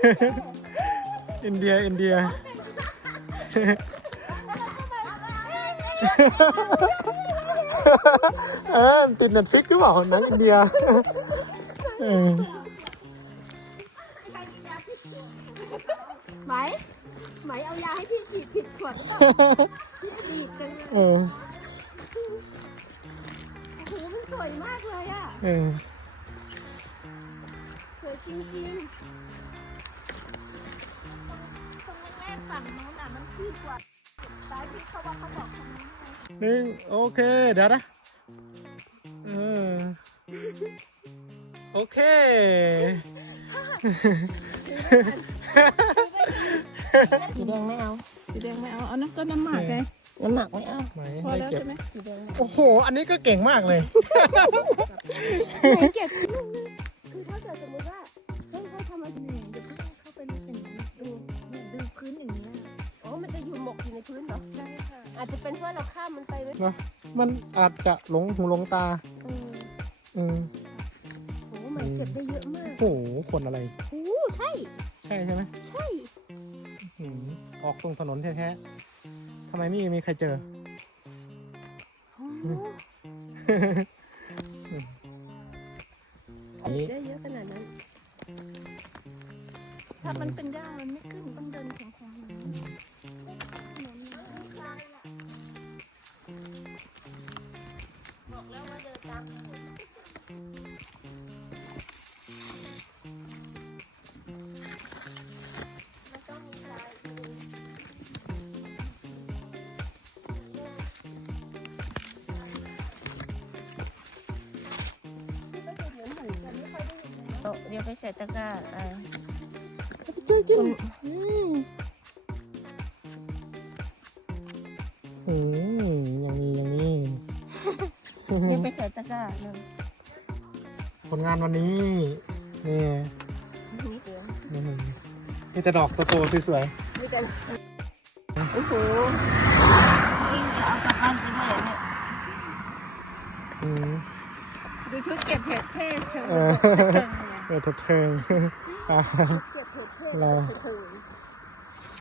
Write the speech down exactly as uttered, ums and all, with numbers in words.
อินเดียอินเดียเออติดเน็ตฟลิกหรือเปล่าหนังอินเดียเออไหมไหมเอายาให้พี่ฉีดผิดขวดหรือเปล่าพี่ดีดจังเลยเออโอ้โหมันสวยมากเลยอ่ะเออสวยจริงๆตรงแรกฝั่งโน้นอ่ะมันขึ้นกว่าซ้ายที่เขาว่าเขาบอกตรงนั้นไงหนึ่งโอเคเดี๋ยวนะเออโอเคสีแดงไม่เอาสีแดงไม่เอาเอาน้ำก็น้ำหมักไงน้ำหมักไม่เอาไม่พอไม่แล้วเก็บใช่ไหมสีแดงโอ้โหอันนี้ก็เก่งมากเลยไหนเก็บคือถ้าเกิดสมมติว่าเฮ้ยเขาทำอะไรเนี่ยเดี๋ยวเขาเข้าไปในเป็นดูดูพื้นอย่างนี้อ๋อมันจะอยู่หมกอยู่ในพื้นเหรอใช่ค่ะอาจจะเป็นเพราะเราข้ามมันไปด้วยเนอะมันอาจจะหลงหูหลงตาเอออืมโหมันเก็บได้เยอะมากโอ้โหคนอะไรโอ้ใช่ใช่ใช่ไหมใช่อืมออกตรงถนนแท้ๆทำไมไม่มีใครเจอโอ้โหอันนี้ได้เยอะขนาดนั้น ถ้ามันเป็นหญ้ามันไม่ขึ้นต้องเดินของของบอกแล้วว่าเดินตามถนนมันต้องมีลายเองที่ก็จะเหมือนเหมือนกันไม่ค่อยได้ยินเลยเอาเดี๋ยวไปใส่ตะกร้าอ่าช่วยกินคุณอืมอืมยังมียังมีเดี๋ยวไปใส่ตะกร้าหนึ่งผลงานวันนี้นี่นี่เดี๋ยวนี่นี่แต่ดอกโตๆสวยนี่กันโอ้โหวิ่งเอากลับบ้านไปด้วยเนี่ยๆอืมดูชุดเก็บเห็ดเท่เชิงเออเชิงเลยเออทดเทิงอ่ะเราเธอ